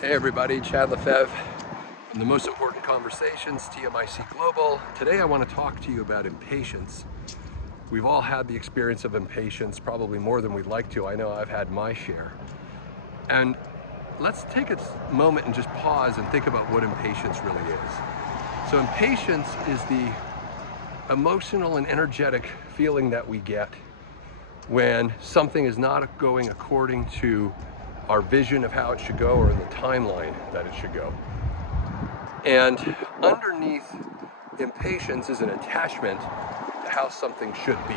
Hey everybody, Chad Lefebvre from the Most Important Conversations, TMIC Global. Today I want to talk to you about impatience. We've all had the experience of impatience, probably more than we'd like to. I know I've had my share. And let's take a moment and just pause and think about what impatience really is. So impatience is the emotional and energetic feeling that we get when something is not going according to our vision of how it should go or in the timeline that it should go. And underneath impatience is an attachment to how something should be.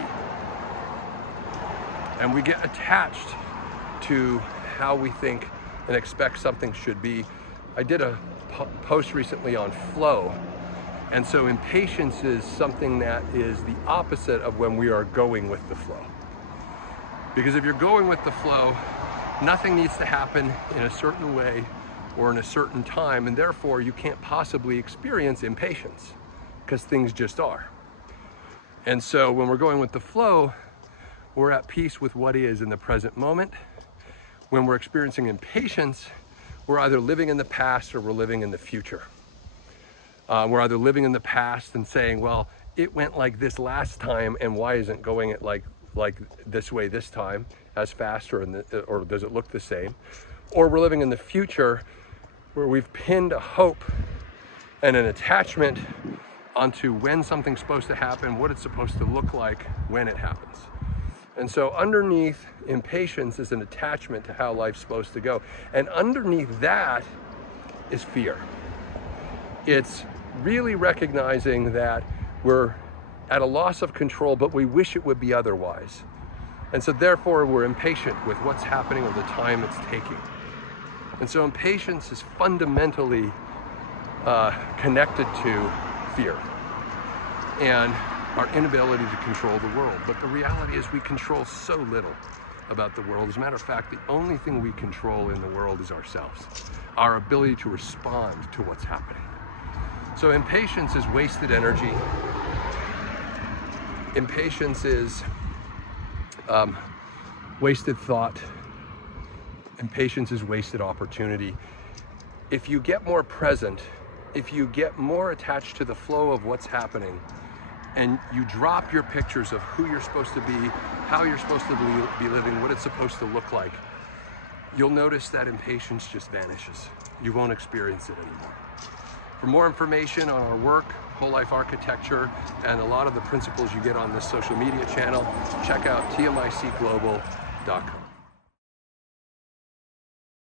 And we get attached to how we think and expect something should be. I did a post recently on flow. And so impatience is something that is the opposite of when we are going with the flow. Because if you're going with the flow, nothing needs to happen in a certain way or in a certain time, and therefore you can't possibly experience impatience because things just are. And so when we're going with the flow, we're at peace with what is in the present moment. When we're experiencing impatience, we're either living in the past or we're living in the future. We're either living in the past and saying, well, it went like this last time, and why isn't going it like this way this time, as fast, or does it look the same? Or we're living in the future where we've pinned a hope and an attachment onto when something's supposed to happen, what it's supposed to look like when it happens. And so underneath impatience is an attachment to how life's supposed to go. And underneath that is fear. It's really recognizing that we're at a loss of control, but we wish it would be otherwise. And so therefore we're impatient with what's happening or the time it's taking. And so impatience is fundamentally connected to fear and our inability to control the world. But the reality is we control so little about the world. As a matter of fact, the only thing we control in the world is ourselves, our ability to respond to what's happening. So impatience is wasted energy. Impatience is wasted thought. Impatience is wasted opportunity. If you get more present, if you get more attached to the flow of what's happening, and you drop your pictures of who you're supposed to be, how you're supposed to be living, what it's supposed to look like, you'll notice that impatience just vanishes. You won't experience it anymore. For more information on our work, whole life architecture, and a lot of the principles you get on this social media channel, check out tmicglobal.com.